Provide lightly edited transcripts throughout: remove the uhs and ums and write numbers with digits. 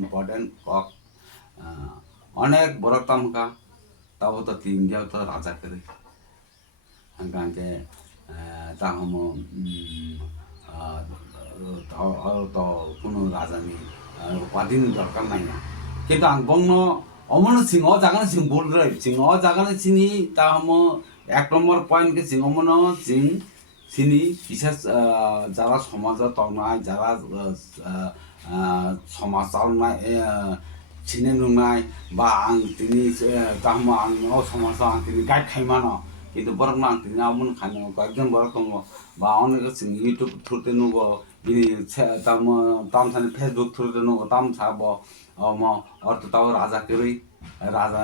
important cock অনেক বড় তামকা তাও তো তিন দিয়াও তো রাজা করে হাঙ্গাকে তাহম তো কোনো রাজানি উপাধিনি দরকার নাই না কিন্তু আং বংন অমন সিং অ জাগানো সিং বল রে সিং অ জাগানো সিনি তাহম 1 নম্বর পয়েন্ট কে সিং অমন সিং সিনি বিশেষ যারা সমাজ তংনায় যারা সমাজ চালনাय চিনে নুनाय বা আং তিনি তাহম আং অ সমাজ আং তিনি গাইড খাইমানো কিন্তু বরং আং তিনি আমন খানো কয়েকজন বড় দङ বা অনেক সিং ইউটিউব থ্রুতে নুগো বিনি তাম সানি ফেসবুক থ্রুতে নুগো তাম সাবো অর্থ তাও রাজা করেই রাজা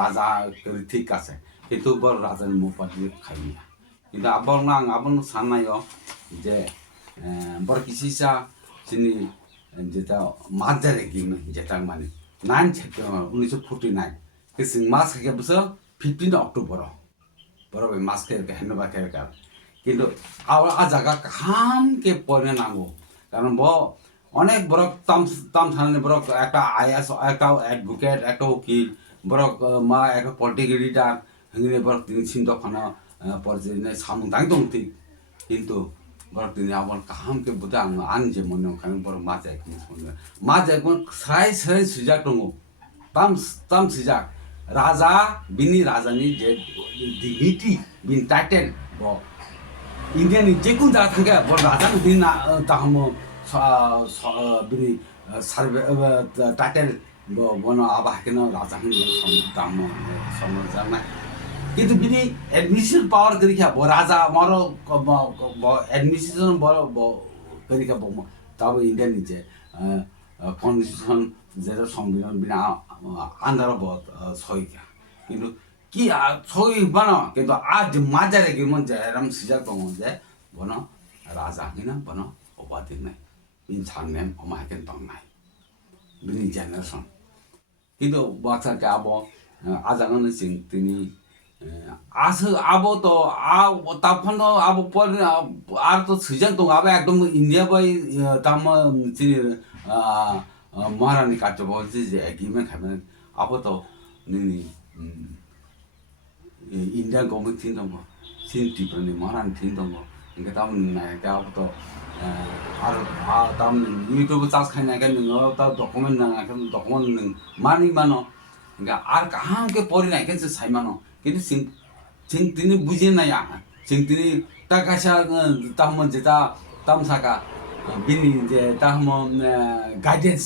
রাজা করে ঠিক আছে কিন্তু বড় রাজার মুপাদি খাইয়া কিন্তু আবার না আবার সান্নায় যে বড় কিসিসা যিনি যেটা মাঝারে গেম যেটা মানে 1949 কিসিং মাস থেকে বছর 15 অক্টোবর বড় মাস খেয়ে হেনবা খেয়ে কিন্তু আ জায়গা কামকে পড়ে নাঙ্গো কারণ অনেক বড় তাম থানে বড় একটা আইএস একটা অ্যাডভোকেট একটা উকিল বড় মা একটা পলিটিক্যাল লিডার হংনে বড় তিনি সিন্ধখানা পর্যায়ে সামু দাই দংতি কিন্তু বড় তিনি আবার কামকে বুঝা আন যে মনে ওখানে বড় মা যায় মা যায় স্রাই স্রাই সুজাক দङ তাম সুজাক রাজা বিনি রাজানি যে ডিগনিটি বিন টাইটেল ইন্ডিয়ানি যে কোন জায়গা থাকে বড় রাজা বিন তাহম বিনি সার্ভে টাইটেল বন আবা কেন রাজা দাম সমজানাय কিন্তু বিনি এডমিনিস্ট্রেশন পাওয়ার করিখা ব রাজা মর এডমিনিস্ট্রেশন বড় করিখা তাও ইন্ডিয়ানি যে কনস্টিটিউশন যেটা সংবিধান বিনা আন্ডার সহিকা কিন্তু কি সহি বানো কিন্তু আজ মাজারে গেমন যে এরম সিজা দङ যে বন রাজা হিনা বন উপাধি নাই ইন সাংনেম অমাইকেন দংনাय বিনি জেনারেশন কিন্তু বাচ্চাকে আবো আজাগানো সিং তিনি আসো আবো তো তখন তো আবো পরে আর তো সিজন তো আবো একদম ইন্ডিয়া বাই তাম তিনি মহারানী কার্য বলছে যে এগ্রিমেন্ট খাবেন আবো তো নিনি ইন্ডিয়ান গভর্নমেন্ট থিন দङ সিন টিপনি মহারানী থিন দङ ইনকে তাম নাयका আবো তো আর তাম ইউটিউব চার্জ খাইनायका नोङो ता डकुमेन्ट नाङाखै डकुमेन्ट नों मानि मानो इनका आर काहामके परिनायखै से साइमानो কিন্তু सिं তিনি বুঝে নাই सिं তিনি টাকাসা তাহম যেটা তাম সাকা বিনি যে তাহম গাইডেন্স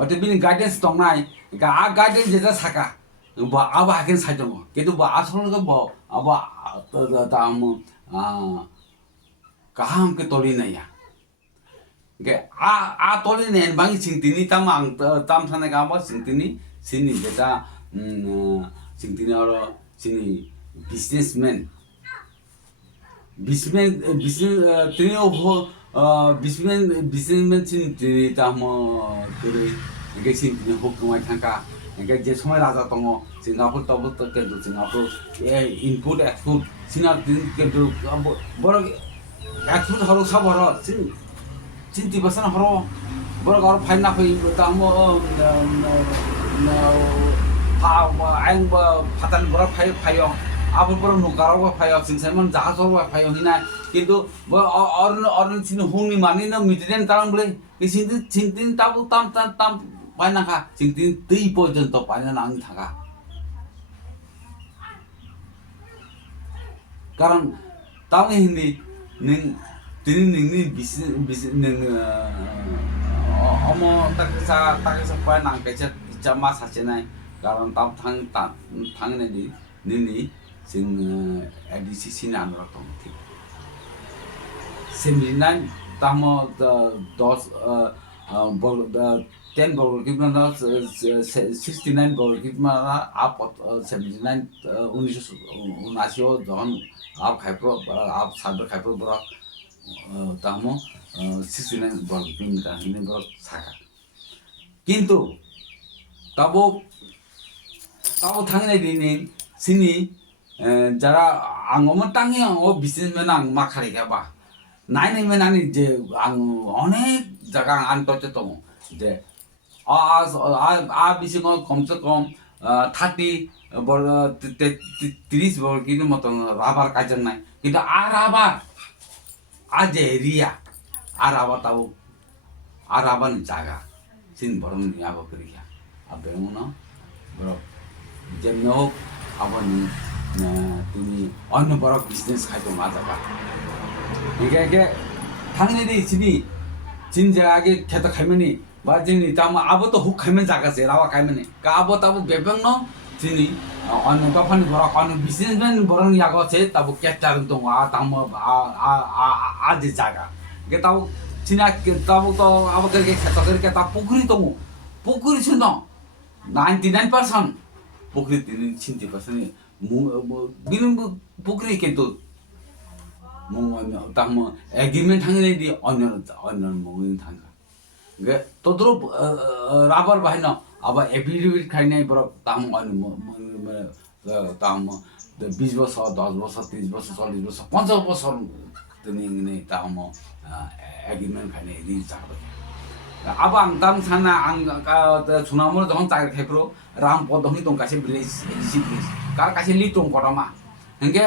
অতে বিনি গাইডেন্স দংনাय आ गाइडेंस যেটা সাকা আবা হাকেন সাই দङ কিন্তু আসলে আবা তাহম কাহামকে তলি Naiya ke a toli nen bangi sing tini tam thane ka ba sing tini sini jeta sing tini oro sini businessman tini ho businessman sini tini tam tiri ke sing tini ho kumai thangka ke je সময় রাজা দङ Singapore তবু তো কিন্তু Singapore input export সিনার দিন কিন্তু বড় export হলো সব বড় cinti basan horo bor gar faina phai tam ang ba phatan bor phayo abor bor nukaro ba phayo sinsaman jahaz ba phayo hina kintu or sin huni mani na mitiden tarang bole sintin tabu tam paina kha sintin tei porjonto paina nang thaka karon tamu hindi ning তিনি নोंनि नों अमो ताकसा पाय नांकायसा इचा मा सासेनाय कारण ताम थांनाय नोंनि जों ADC सिना honour दं ठीक 79 ताम 10 बल कितना 69 बल कितना आप 79 1979 जन आप खाइप्रो आप सादर खाइप्रो बरा তামো 69 বর্গ কিলোমিটার হিনে বড় সাকা কিন্তু তাবো থাংনাय দিনে সিনি যারা আঙমো টাঙি আঙ বিজনেসম্যান আং মাখারে গাবা নাইনাय মেনাनि যে আং অনেক জায়গা আনটচে দङ যে বিসিङाव কমসে কম 30 বর্গির মতন রাবার কাজেনাই কিন্তু রাবার যে এরিয়া রাবার রাবারनि জায়গা sin বরংনি আবো করিয়া আবেমনো বড় যেমন হোক আবারনি তুমি অন্য বড় বিজনেস খাইতো মা জায়গা 이게 당연히 지니 진지하게 개도 가면이 맞으니 다음 아버도 혹 가면 작아서 라와 가면이 그 아버 따부 배병노 지니 어느 도판이 뭐라 어느 비즈니스맨 뭐라 야고 제 따부 깨짜는 동아 다음 아지 작아 이게 따부 지나 따부 또 아버 그렇게 개도 그렇게 다 포크리 동우 포크리 신동 99% 포크리 되는 진지 버스니 뭐 미는 포크리 걔도 তাম এগ্রিমেন্ট থাঙ্গিনে দি অন্য মঙ্গিন থাঙ্গা গে তোদরো রাবার বাহিন আবার এফিডেভিট খাইনাই বড় তাম তাম 20 বছর 10 বছর 30 বছর 40 বছর 50 বছর তিনি তাম এগ্রিমেন্ট খাইনাই রি যাবে আবার আং তাম সানা আং সুনামর যখন চাই খাইপ্রো রাম পদহি দং কাছে ভিলেজ সিটি কার কাছে লিটং কটামা হেঙ্গে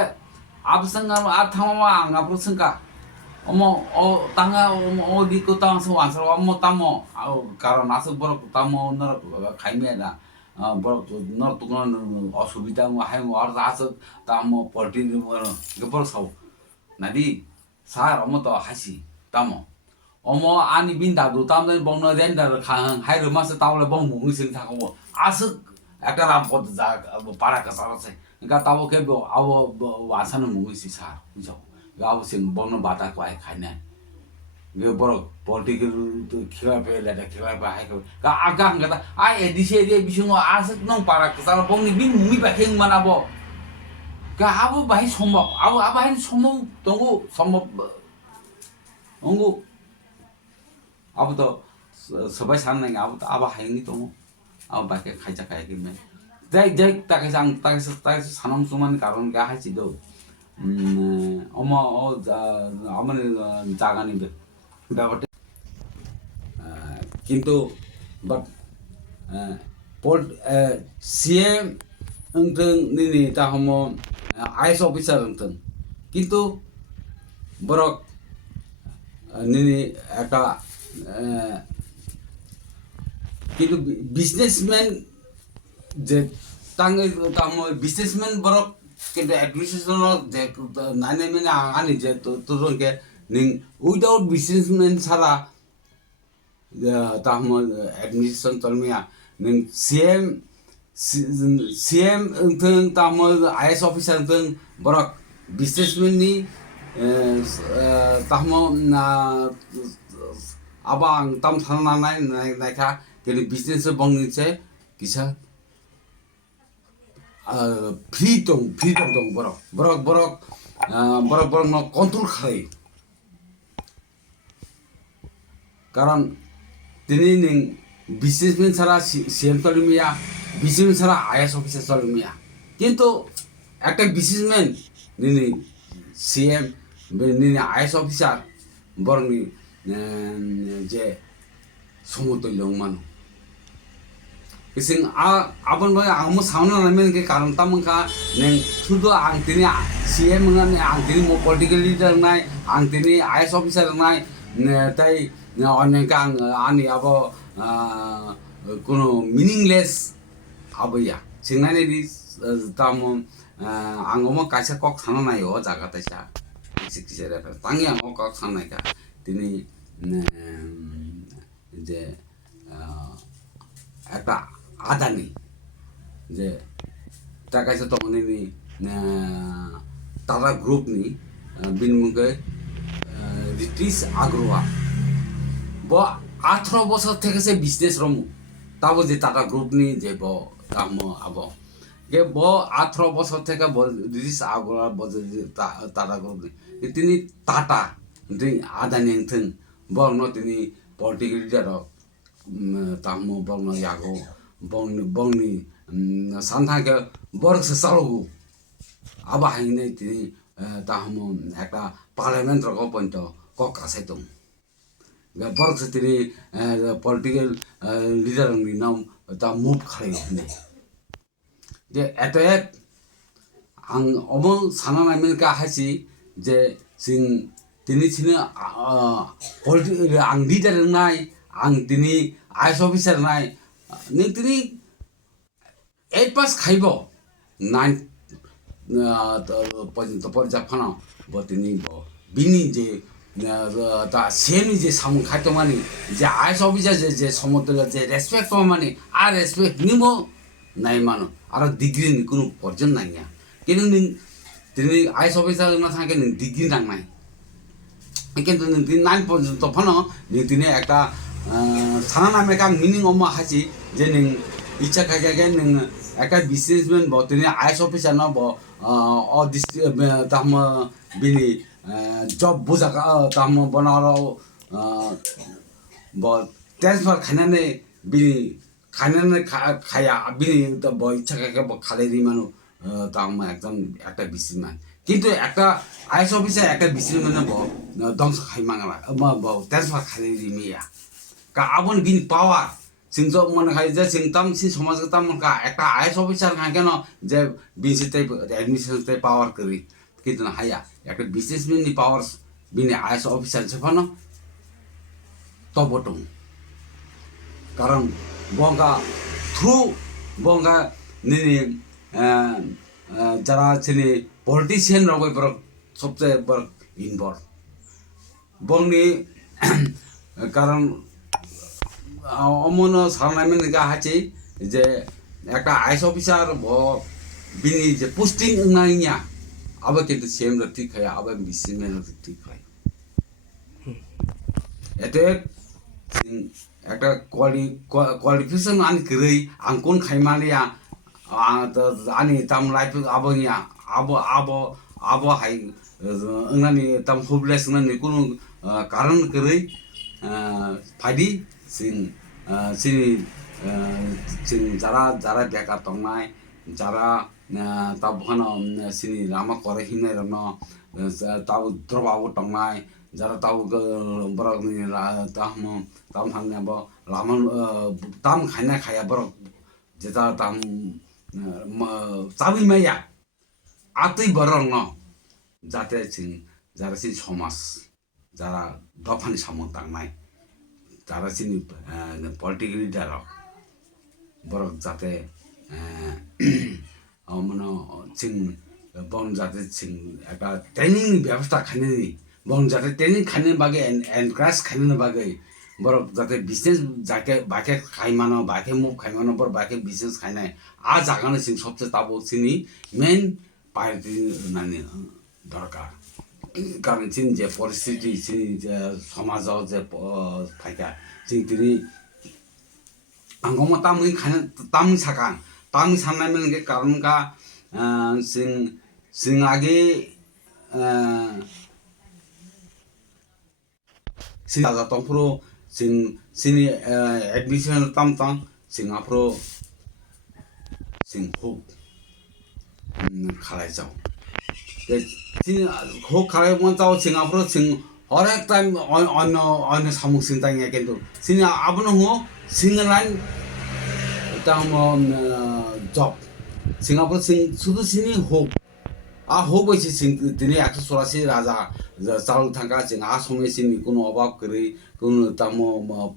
absanga athama anga prusangka tanga di ko tang so answer tamo karon asuk bor tamo nar khaime na bor nar tu অসুবিধা high R আসuk tamo polti bor sau nadi sar to hasi tamo ani binda du tam bong na render khang hai ruma se tawle bong mu sing tha ko asuk একটা রাম পদ যা পাড়া কাছে আছে গা তাও কে আবো ওয়াসানো মুগিসি সা বুঝো গাও সিং বন বাতা কয় খাই না গে বড় পলিটিক্যাল খেলা পে লেটা খেলা পে হাই গা আগা গা আই এডিসি এরিয়া বিসং আসে নং পাড়া কাছে বংনি বিন মুই বাহেং মানাবো গা আবো বাহি সম্ভব আবো আবাহি সম্ভব দঙ্গু সম্ভব দঙ্গু আবো তো সবাই সামনে আবো তো আবা হাইনি দঙ্গু আও বাকে খাইজা খাই কিমে যাই তাকে সানাম সুমান কারণ গা হাইছি দো আমার জাগানি ব্যাপারটা কিন্তু but CM ওংথং Nini তাহম IAS officer ওংথং কিন্তু বরক নিনি একটা কিন্তু বিজনেসম্যান যে তাঙ্গে তাম বিজনেসম্যান বরক কিন্তু অ্যাডমিনিস্ট্রেশন যে নাইনে মানে আনি যে তোরকে নিং উইদাউট বিজনেসম্যান ছাড়া তাম অ্যাডমিনিস্ট্রেশন তলমিয়া নিং সিএম ওংথং তাম আইএস অফিসার ওংথং বরক বিজনেসম্যাননি তাম abang tam thana nai kha kini business bangni che kisa freedom dong borok no control khai karon tini ning businessman sara CM tolmiya businessman sara IAS officer tolmiya kintu একটা businessman nini CM nini IAS officer borni যে সমতুল্য মানুষ Kising abon ba ang mo sauna namin ke karon tamang ka neng sudo ang tini CM nga ang tini mo political leader nai ang tini IS officer nai tai onen ka ani abo kono meaningless abaya singnani di tamo ang mo kaisa kok sana nai o jaga ta sa sikisera tangi ang kok sana ka tini যে একটা আদানি যে টাকা আছে তখন tata group নি বিনমুখে রিটিশ আগ্রোয়া ব 18 বছর থেকে সে বিজনেস রমু তাবো যে টাটা গ্রুপ নি যে ব কাম আব গে ব 18 বছর থেকে রিটিশ আগ্রোয়া ব টাটা গ্রুপ নি তিনি টাটা আদানি থং বর্ণ তিনি পলিটিক্যাল লিডার তামো বর্ণ ইয়াগো বংনি সান্থাকে বর্ষ চালগু আবা হাইনে তিনি তাহমো একটা পার্লামেন্ট রক পয়েন্ট কক কাছে দং borok setini political leader ni nam ta move khalai ne je attack ang omong sana namen ka hasi je sing tini sini ang leader nai ang tini IS officer nai ni tini 8 pass khaibo 9 পর্যন্ত পর্যাপ্ত বতিনি বিনি যে তা semi যে সামু খাইতো মানে যে আইস officer যে সমতুল যে রেসপেক্ট মানে আর রেসপেক্ট নিমো নাই মানো আর ডিগ্রি নি কোনো পর্যন্ত নাই কিন্তু তিনি আইস অফিসার না থাকে ডিগ্রি নাংনাই কিন্তু তিনি 9 পর্যন্ত ফনো তিনি একটা সানা নামে কাং মিনিং অম্মা হাসি যে নং ইচ্ছা খাইকে নং একটা বিজনেসম্যান ব তিনি আইস অফিসার না ব তাহম বিনি জব বুঝাকা তাহম বনারো ব ট্রান্সফার খাইনানে বিনি খাইনানে খায়া বিনি ব ইচ্ছা খাইকে ব খালেরি মানু তাহম একজন একটা বিজনেসম্যান কিন্তু একটা আইস অফিসার একটা বিজনেসম্যান ব ধ্বংস খাই মাঙালা ব ট্রান্সফার খালেরি মিয়া কা আবন বিনি পাওয়ার जों जब मन खाय जे जों ताम सि समाज ताम का একটা আইএস অফিসার খাকেন যে বিসিতে অ্যাডমিনিস্ট্রেশন পাওয়ার করি কিন্তু না হায়া একটা বিজনেসম্যান নি পাওয়ার বিনে আইএস অফিসার ছফানো তবটং কারণ বঙ্গা থ্রু বঙ্গা নিনি যারা ছিনি পলিটিশিয়ান রবে বড় সবচেয়ে বড় ইনভলভ বংনি কারণ অমন সারনামেন গা হাচি যে একটা আইস অফিসার বিনি যে পোস্টিং নাইয়া আবার কিন্তু সেম ঠিক হয় আবার বিসিমেন ঠিক হয় এতে একটা কোয়ালিফিকেশন আনি করি আং কোন খাইমানিয়া আনি তাম লাইফ আবনিয়া আবো হাই ওনানি তাম হোপলেস ওনানি কোনো কারণ করি ফাইদি जों যারা বেকার দंनाय যারা তাবখানো सिनि लामा करे हिमनाय रन ताव द्रबाव दंनाय যারা ताव बरक ताम थांनाय ब लामा ताम खायना खाया बरक जेता ताम चाबि माया आतै बरक न जाते जों যারা सि समाज যারা दफानि सामु दांनाय যারা চিনি পলিটিক্যাল লিডার বরক যাতে মানে চিন বং যাতে চিন একটা ট্রেনিং ব্যবস্থা খাইনি বং যাতে ট্রেনিং খাইনি বাগে এনকারেজ খাইনি বাগে বরক যাতে বিজনেস যাকে বাকে খাইমানো বাকে মুভ খাইমানো বর বাকে বিজনেস খাইনাই আ জাগানো চিন সবচেয়ে তাবো চিনি মেন পার্টি নানি দরকার কারণ চিন যে পরিস্থিতি চিনি যে সমাজও যে ফাইকা চিন তিনি আঙ্গমা তামুই খাইনা তামুই সাকান তামুই সানनाय में के कारण का सिंग आगे सिंग आजा तंफ्रो सिंग सिनि एडमिशन ताम ताम सिंग आफ्रो सिंग हो खालाय जाओ सिंग हो खालाय मन जाओ सिंग आफ्रो सिंग हरेक टाइम अन्य सामुक सिंग तांगे किन्तु सिंग आबनो हो सिंग लाइन ताम जब सिंगापुर सिंग सुदु सिनि हो आ हो बैसे सिंग दिनै 184 राजा चाल थांगा सिंग आ समय सिंग कोनो अभाव करै कोनो तामो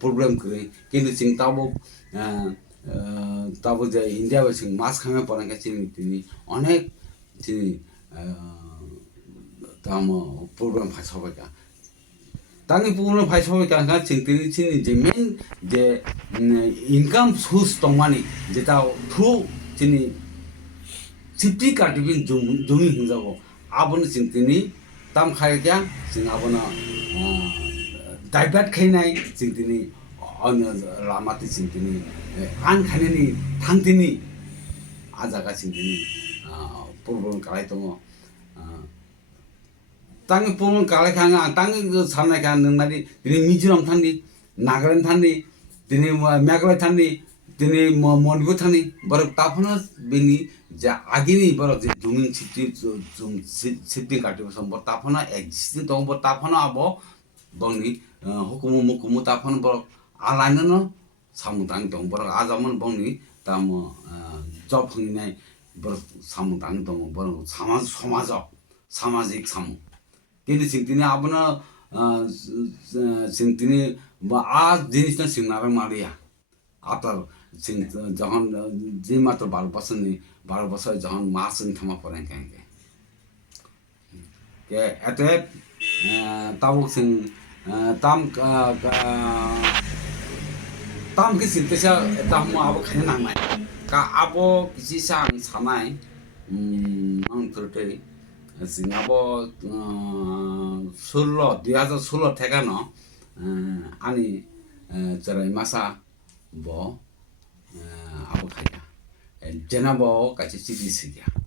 प्रॉब्लम करै किन्तु सिंग ताबो जे इंडिया सिंग मास खामे परांगा सिंग दिनै अनेक दिनै तामो प्रॉब्लम फाइसाबायगा तांनि प्रॉब्लम फाइसाबायगा सिंग दिनै सिंग जे मेन जे इनकाम सोर्स दंमानि जेता थ्रु दिनै सिटी कार्टिफिन जमी हिंजागो आबोनो जों दिनै ताम खायगा जों आबोनो डाइभार्ट खायनाय जों दिनै अन्य लामाते जों दिनै आन खायनायनि थांथिनि आजागा जों दिनै प्रब्लेम खालाय दङ तांनि प्रब्लेम खालायखाङा तांनि साननायखा नोंनादि दिनै मिजोराम थांनि नागालेण्ड थांनि दिनै मेघालय थांनि दिनै मणिपुर थांनि बरक ताफोनो बेनि जे आगिनि बरक जे जुमिन सिटी कार्टिफिकेसन बर ताफोनो एक्जिस्टिं दं बर ताफोनो आबो बंनि hukumu ta phon borok alaino no samung tang dong borok ajaman bongni ta mo job hingni borok samung tang dong borok samajik samung কিন্তু সিংতিনি আবনা সিংতিনি বা আজ জিনিসটা সিংনারা মারিয়া আপনার সিং যখন যে মাত্র 12 বছর যখন মা সিং থামা পড়েন কেন কে এত তাবুক সিং তাম তাম কি সিংতেসা তাম আবো খাইনে নাংনাই কা আবো কিছু সাং সানাই আং থরতে সিংহাবো 2016 থেকানো আনি যেরাই মাসা ব আবো খাইয়া जेना बो काचे चिटि सिगिया